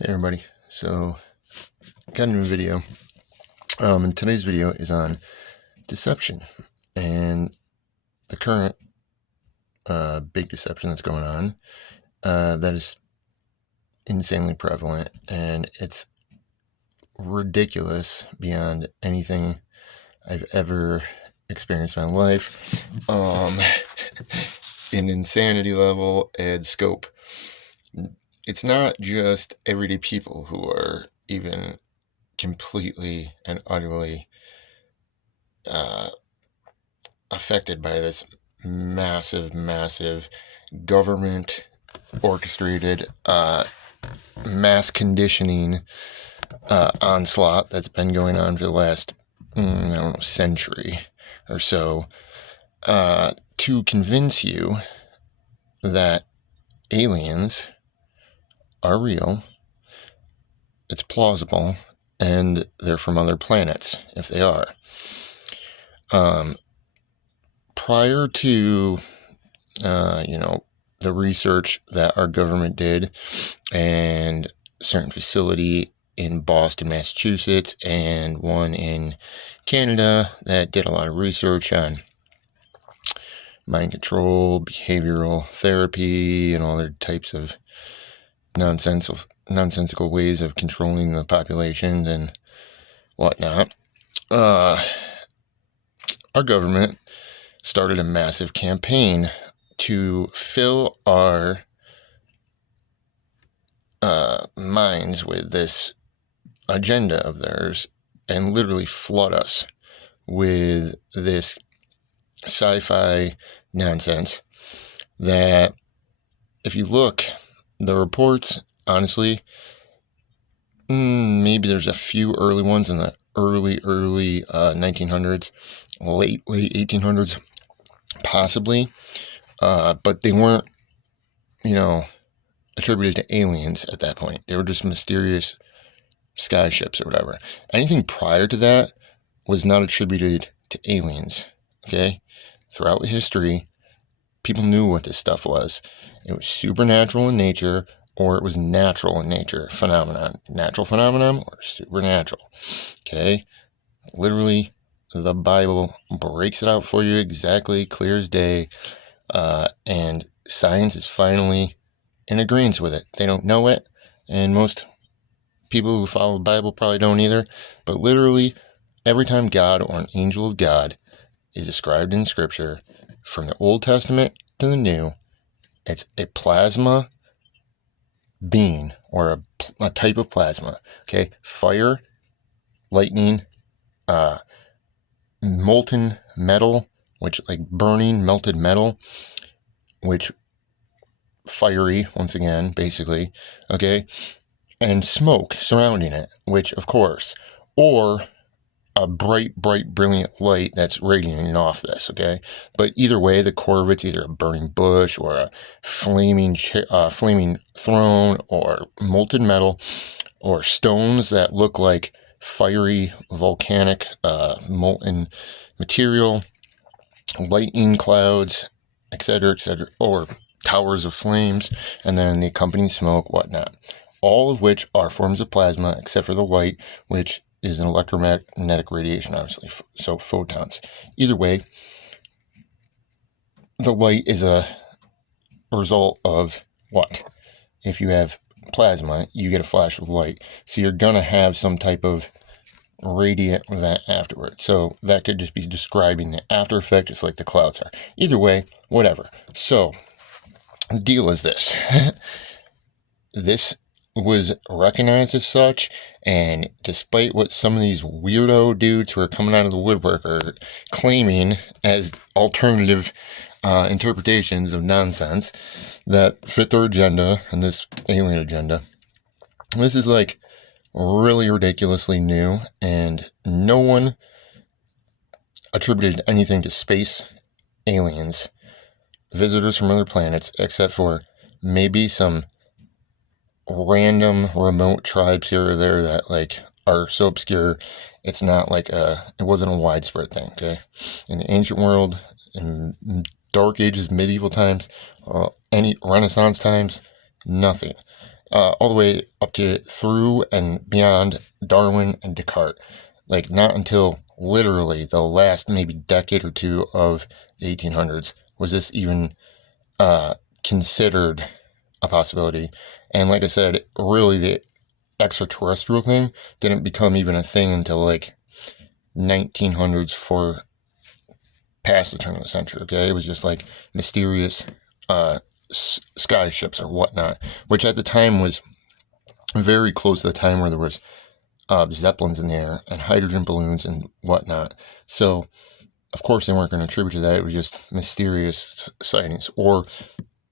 Hey everybody, so got a new video. And today's video is on deception and the current big deception that's going on that is insanely prevalent, and it's ridiculous beyond anything I've ever experienced in my life. In insanity level and scope. It's not just everyday people who are even completely and utterly affected by this massive government orchestrated mass conditioning onslaught that's been going on for the last century or so, to convince you that aliens are real, it's plausible, and they're from other planets if they are. Prior to the research that our government did, and certain facility in Boston, Massachusetts, and one in Canada that did a lot of research on mind control, behavioral therapy, and all other types of nonsensical ways of controlling the population and whatnot. Our government started a massive campaign to fill our minds with this agenda of theirs and literally flood us with this sci-fi nonsense that, if you look, the reports, honestly, maybe there's a few early ones in the early 1900s, late 1800s, possibly, but they weren't, attributed to aliens at that point. They were just mysterious sky ships or whatever. Anything prior to that was not attributed to aliens, okay? Throughout history, people knew what this stuff was. It was supernatural in nature, or it was natural in nature phenomenon. Natural phenomenon or supernatural, okay? Literally, the Bible breaks it out for you exactly, clear as day, and science is finally in agreement with it. They don't know it, and most people who follow the Bible probably don't either, but literally, every time God or an angel of God is described in Scripture, from the Old Testament to the New, it's a plasma being, or a type of plasma, okay? Fire, lightning, molten metal, which, like burning melted metal, which fiery, once again, basically, okay? And smoke surrounding it, which, of course, or a bright, brilliant light that's radiating off this, okay? But either way, the core of it's either a burning bush or a flaming throne, or molten metal, or stones that look like fiery, volcanic, molten material, lightning clouds, etc., or towers of flames, and then the accompanying smoke, whatnot. All of which are forms of plasma, except for the light, which is an electromagnetic radiation, obviously, so photons. Either way, the light is a result of what? If you have plasma, you get a flash of light, so you're going to have some type of radiant event afterwards. So that could just be describing the after effect, just like the clouds are. Either way, whatever. So the deal is this. This was recognized as such, and despite what some of these weirdo dudes who are coming out of the woodwork are claiming as alternative interpretations of nonsense that fit their agenda and this alien agenda, this is like really ridiculously new, and no one attributed anything to space, aliens, visitors from other planets, except for maybe some random remote tribes here or there that like are so obscure it's not like it wasn't a widespread thing, okay? In the ancient world, in Dark Ages, medieval times, any Renaissance times, nothing. all the way up to through and beyond Darwin and Descartes. Like, not until literally the last maybe decade or two of the 1800s was this even considered a possibility. And like I said, really the extraterrestrial thing didn't become even a thing until like 1900s for past the turn of the century. Okay, it was just like mysterious sky ships or whatnot, which at the time was very close to the time where there was zeppelins in the air and hydrogen balloons and whatnot. So of course they weren't going to attribute to that. It was just mysterious sightings or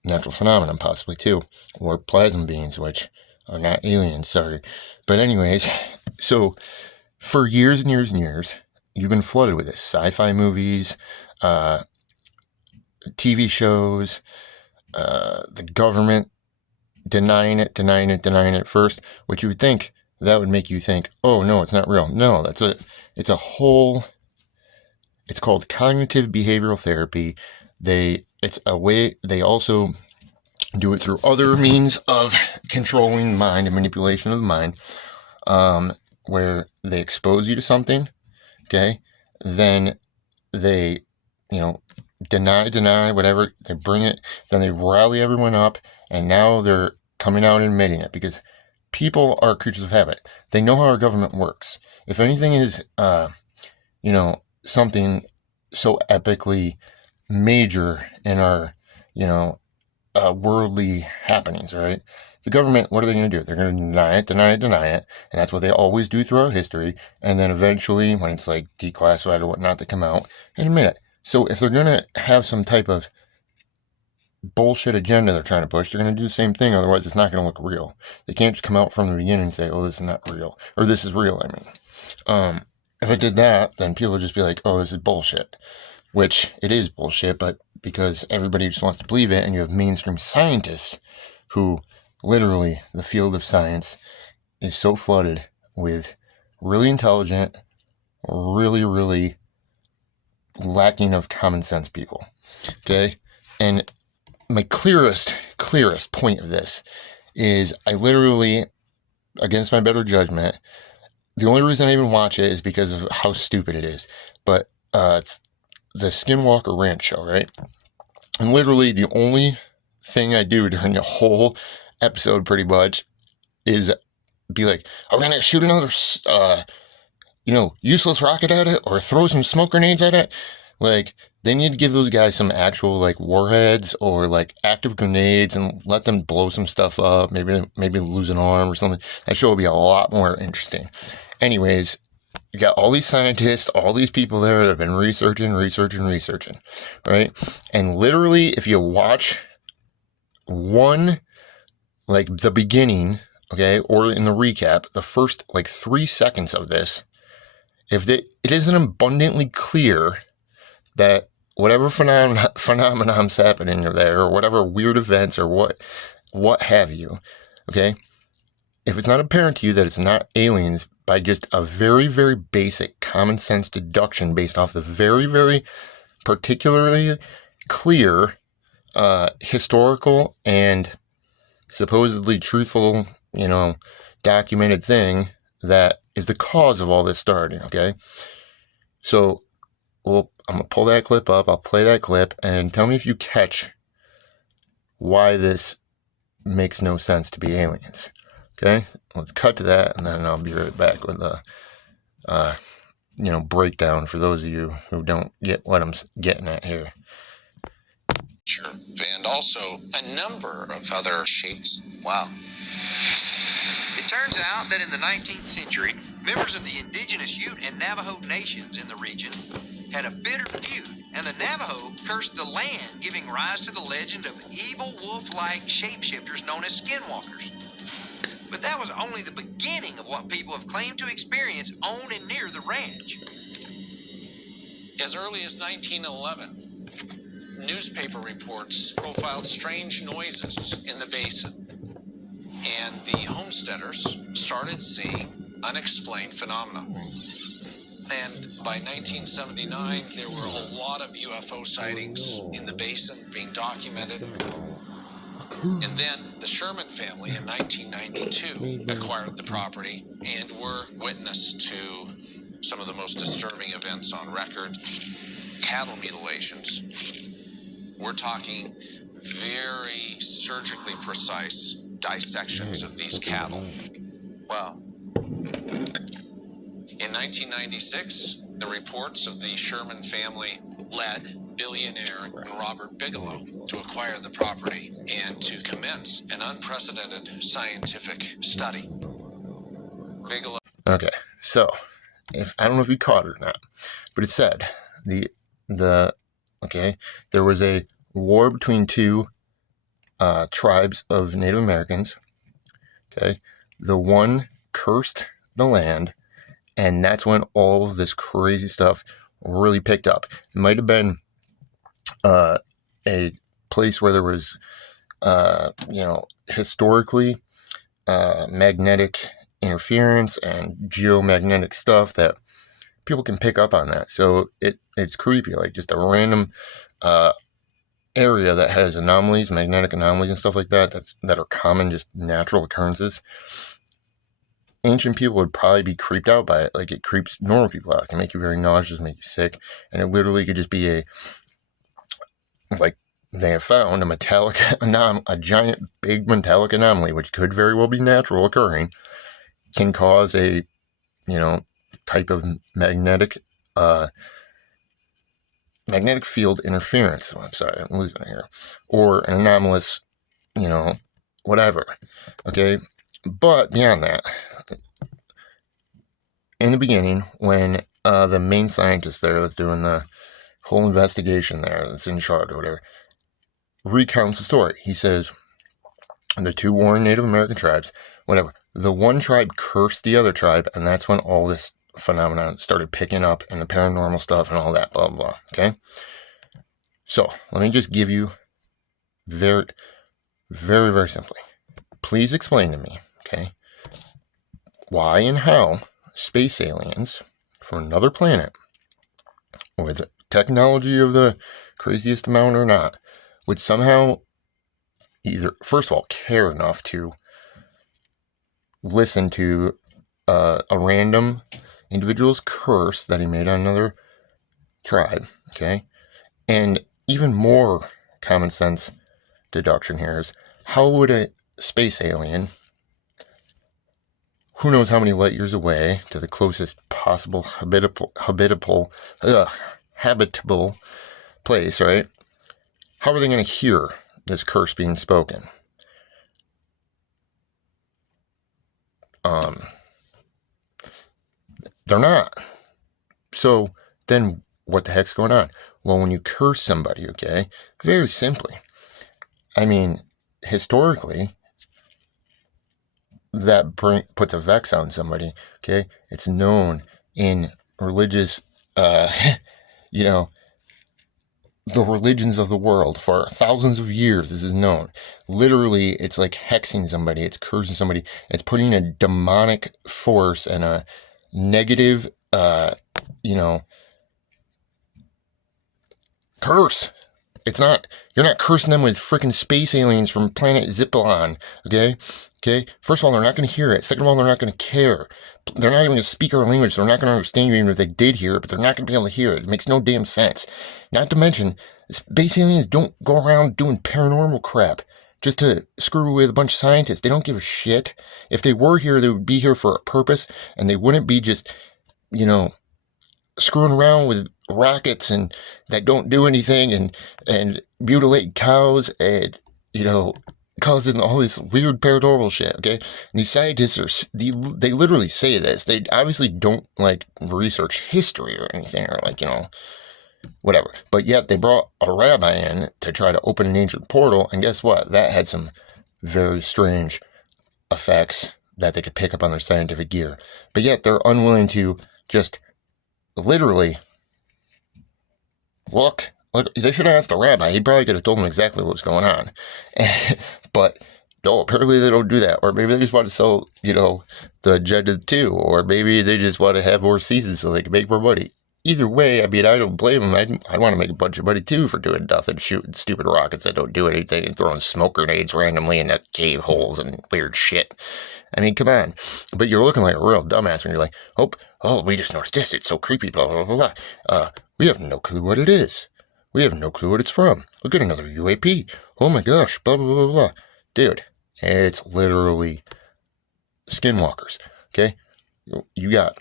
natural phenomenon possibly too, or plasma beings, which are not aliens, sorry. But anyways, so for years and years and years, you've been flooded with this. Sci-fi movies, TV shows, the government denying it first, which you would think that would make you think, oh no, it's not real. No, it's called cognitive behavioral therapy. It's a way, they also do it through other means of controlling the mind and manipulation of the mind, where they expose you to something, okay, then they, deny, whatever, they bring it, then they rally everyone up, and now they're coming out and admitting it, because people are creatures of habit. They know how our government works. If anything is, something so epically major in our, worldly happenings, right? The government, what are they going to do? They're going to deny it, and that's what they always do throughout history. And then eventually, when it's like declassified or whatnot, they come out and admit it. So if they're going to have some type of bullshit agenda they're trying to push, they're going to do the same thing. Otherwise, it's not going to look real. They can't just come out from the beginning and say, "Oh, this is not real," or "This is real." If it did that, then people would just be like, "Oh, this is bullshit," which it is bullshit, but because everybody just wants to believe it, and you have mainstream scientists who literally, the field of science is so flooded with really intelligent, really, really lacking of common sense people. Okay? And my clearest point of this is I literally, against my better judgment, the only reason I even watch it is because of how stupid it is. But it's the Skinwalker Ranch show, right? And literally the only thing I do during the whole episode pretty much is be like, are we going to shoot another, useless rocket at it or throw some smoke grenades at it? Like, they need to give those guys some actual, like, warheads or, like, active grenades and let them blow some stuff up, maybe lose an arm or something. That show will be a lot more interesting. Anyways, you got all these scientists, all these people there that have been researching, right? And literally, if you watch one, like the beginning, okay, or in the recap, the first like 3 seconds of this, it isn't abundantly clear that whatever phenomenon's happening there, or whatever weird events or what have you, okay, if it's not apparent to you that it's not aliens by just a very, very basic common sense deduction based off the very, very particularly clear historical and supposedly truthful, documented thing that is the cause of all this starting, okay? So, I'm going to pull that clip up, I'll play that clip, and tell me if you catch why this makes no sense to be aliens. Okay, let's cut to that, and then I'll be right back with a, breakdown for those of you who don't get what I'm getting at here. Sure, and also a number of other shapes. Wow. It turns out that in the 19th century, members of the indigenous Ute and Navajo nations in the region had a bitter feud, and the Navajo cursed the land, giving rise to the legend of evil wolf-like shapeshifters known as skinwalkers. But that was only the beginning of what people have claimed to experience on and near the ranch. As early as 1911, newspaper reports profiled strange noises in the basin, and the homesteaders started seeing unexplained phenomena. And by 1979, there were a lot of UFO sightings in the basin being documented. And then the Sherman family in 1992 acquired the property and were witness to some of the most disturbing events on record. Cattle mutilations. We're talking very surgically precise dissections of these cattle. Wow. In 1996, the reports of the Sherman family led billionaire Robert Bigelow to acquire the property and to commence an unprecedented scientific study. Bigelow. Okay, so if I don't know if you caught it or not, but it said there was a war between two tribes of Native Americans. Okay, the one cursed the land, and that's when all of this crazy stuff really picked up. It might have been a place where there was, historically magnetic interference and geomagnetic stuff that people can pick up on that. So it's creepy, like just a random area that has anomalies, magnetic anomalies and stuff like that that are common, just natural occurrences. Ancient people would probably be creeped out by it. Like it creeps normal people out. It can make you very nauseous, make you sick. And it literally could just be like they have found a giant big metallic anomaly, which could very well be natural occurring, can cause a, type of magnetic field interference. I'm sorry, I'm losing it here. Or an anomalous, whatever. Okay. But beyond that, in the beginning, when the main scientist there that's doing the whole investigation there, that's in charge or whatever, recounts the story. He says, the two warring Native American tribes, whatever, the one tribe cursed the other tribe, and that's when all this phenomenon started picking up and the paranormal stuff and all that, blah, blah, blah. Okay? So, let me just give you very, very, very simply. Please explain to me, okay, why and how space aliens from another planet with technology of the craziest amount or not would somehow either, first of all, care enough to listen to a random individual's curse that he made on another tribe, okay? And even more common sense deduction here is, how would a space alien, who knows how many light years away to the closest possible habitable place, right? How are they going to hear this curse being spoken? They're not. So then what the heck's going on? Well, when you curse somebody, okay, very simply, I mean, historically, that puts a vex on somebody, okay? It's known in religious, the religions of the world for thousands of years. This is known. Literally, it's like hexing somebody. It's cursing somebody. It's putting a demonic force and a negative, curse. It's not, you're not cursing them with freaking space aliens from planet Ziplon, okay? Okay? First of all, they're not going to hear it. Second of all, they're not going to care. They're not even going to speak our language. They're not going to understand you even if they did hear it, but they're not going to be able to hear it. It makes no damn sense. Not to mention, space aliens don't go around doing paranormal crap just to screw with a bunch of scientists. They don't give a shit. If they were here, they would be here for a purpose, and they wouldn't be just, screwing around with rockets and that don't do anything and mutilate cows and, causing all this weird paranormal shit, okay? And these scientists they literally say this. They obviously don't, research history or anything or, whatever. But yet they brought a rabbi in to try to open an ancient portal, and guess what? That had some very strange effects that they could pick up on their scientific gear. But yet they're unwilling to just literally look. They should have asked the rabbi. He probably could have told them exactly what was going on. But no, apparently they don't do that. Or maybe they just want to sell, the agenda too. Or maybe they just want to have more seasons so they can make more money. either way, I mean, I don't blame him. I'd want to make a bunch of money too for doing nothing, shooting stupid rockets that don't do anything and throwing smoke grenades randomly into cave holes and weird shit. I mean, come on. But you're looking like a real dumbass when you're like, oh, we just noticed this. It's so creepy, blah, blah, blah, blah. We have no clue what it is. We have no clue what it's from. Look at another UAP. Oh my gosh, blah, blah, blah, blah. Dude, it's literally skinwalkers, okay? You got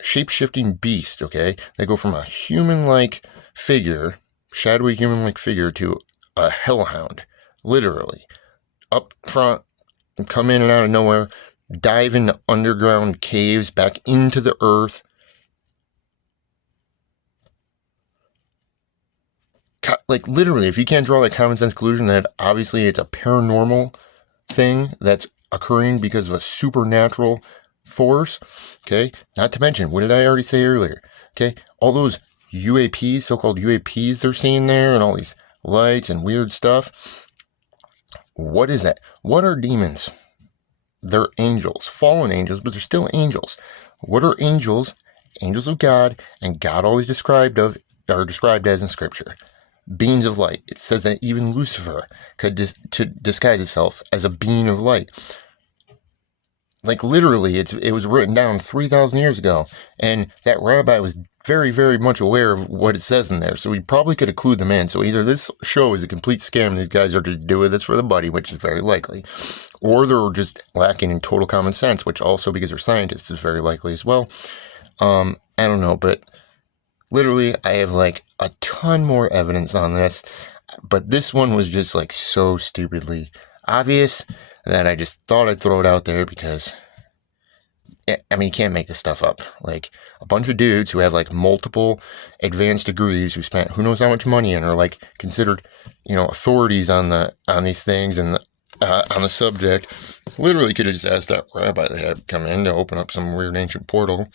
shape-shifting beasts, okay? They go from a human-like figure, shadowy human-like figure, to a hellhound, literally. Up front, come in and out of nowhere, dive into underground caves, back into the earth. Like, literally, if you can't draw that common sense conclusion that obviously it's a paranormal thing that's occurring because of a supernatural force, okay? Not to mention, what did I already say earlier? Okay, all those UAPs, so-called UAPs they're seeing there, and all these lights and weird stuff. What is that? What are demons? They're angels, fallen angels, but they're still angels. What are angels? Angels of God, and God always described as in Scripture. Beings of light. It says that even Lucifer could disguise itself as a being of light. Like, literally, it was written down 3,000 years ago, and that rabbi was very, very much aware of what it says in there, so he probably could have clued them in. So either this show is a complete scam and these guys are just doing this for the buddy, which is very likely, or they're just lacking in total common sense, which also, because they're scientists, is very likely as well. I don't know, but literally, I have like a ton more evidence on this, but this one was just like so stupidly obvious that I just thought I'd throw it out there because, I mean, you can't make this stuff up. Like, a bunch of dudes who have like multiple advanced degrees who spent who knows how much money and are like considered, authorities on these things and on the subject, literally could have just asked that rabbi they had come in to open up some weird ancient portal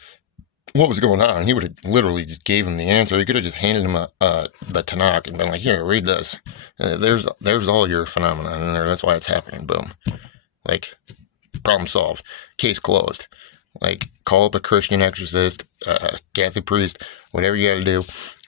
what was going on. He would have literally just gave him the answer. He could have just handed him the Tanakh and been like, here, read this. There's all your phenomenon in there. That's why it's happening. Boom. Like, problem solved. Case closed. Like, call up a Christian exorcist, Catholic priest, whatever you got to do.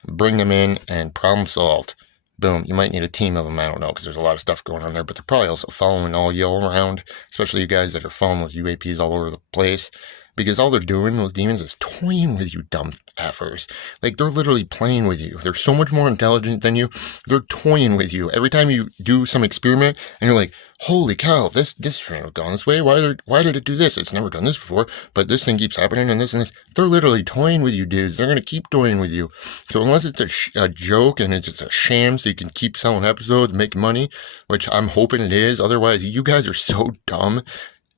Bring them in and problem solved. Boom. You might need a team of them. I don't know, because there's a lot of stuff going on there. But they're probably also following all you around, especially you guys that are following those UAPs all over the place. Because all they're doing, those demons, is toying with you, dumb effers. Like, they're literally playing with you. They're so much more intelligent than you. They're toying with you. Every time you do some experiment, and you're like, holy cow, this shouldn't have gone this way. Why did it do this? It's never done this before, but this thing keeps happening, and this and this. They're literally toying with you, dudes. They're going to keep toying with you. So unless it's a joke, and it's just a sham, so you can keep selling episodes, making money, which I'm hoping it is. Otherwise, you guys are so dumb,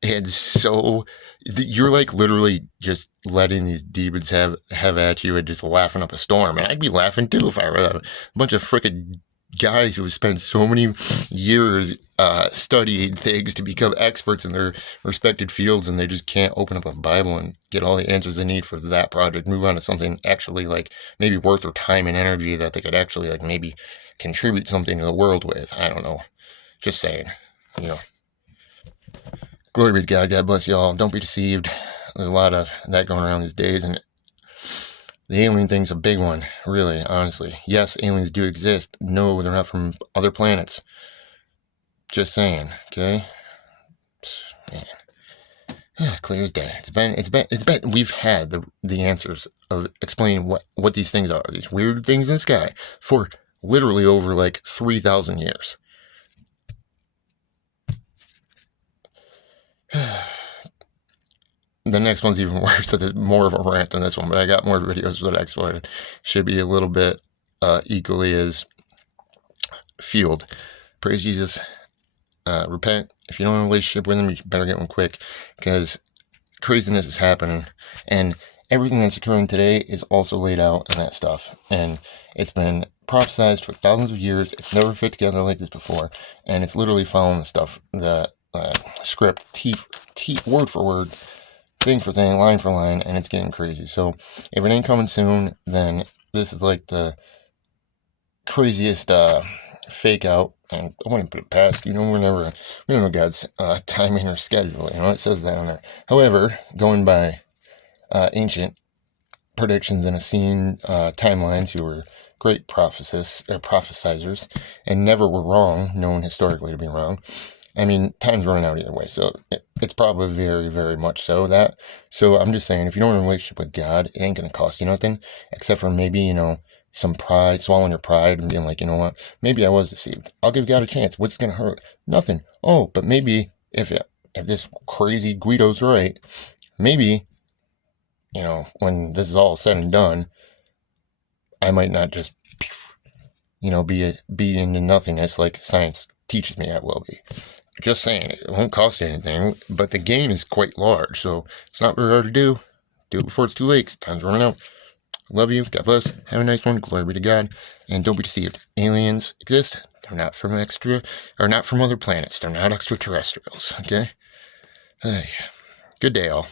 and so... You're like literally just letting these demons have at you and just laughing up a storm. And I'd be laughing too if I were a bunch of frickin' guys who have spent so many years studying things to become experts in their respected fields, and they just can't open up a Bible and get all the answers they need for that project, move on to something actually like maybe worth their time and energy that they could actually like maybe contribute something to the world with. I don't know. Just saying, Glory be to God. God bless y'all. Don't be deceived. There's a lot of that going around these days, and the alien thing's a big one, really, honestly. Yes, aliens do exist. No, they're not from other planets. Just saying, okay? Man. Yeah, clear as day. It's been, we've had the answers of explaining what these things are, these weird things in the sky, for literally over like 3,000 years. The next one's even worse. It's more of a rant than this one, but I got more videos for the next one. It should be a little bit equally as fueled. Praise Jesus. Repent. If you don't have a relationship with him, you better get one quick, because craziness is happening, and everything that's occurring today is also laid out in that stuff, and it's been prophesized for thousands of years. It's never fit together like this before, and it's literally following the stuff, the script, word for word, thing for thing, line for line, and it's getting crazy. So if it ain't coming soon, then this is like the craziest fake out, and I wouldn't put it past, we don't know God's timing or schedule, it says that on there. However, going by ancient predictions and have seen timelines who were great prophesizers and never were wrong, known historically to be wrong. I mean, time's running out either way, so it's probably very, very much so that. So I'm just saying, if you don't have a relationship with God, it ain't going to cost you nothing, except for maybe, some pride, swallowing your pride and being like, you know what, maybe I was deceived. I'll give God a chance. What's going to hurt? Nothing. Oh, but maybe if this crazy Guido's right, maybe, when this is all said and done, I might not just, be into nothingness like science teaches me I will be. Just saying, it won't cost you anything, but the gain is quite large, so it's not very hard to do. Do it before it's too late. Time's running out. Love you. God bless. Have a nice one. Glory be to God. And don't be deceived. Aliens exist. They're not from not from other planets. They're not extraterrestrials. Okay? Good day, all.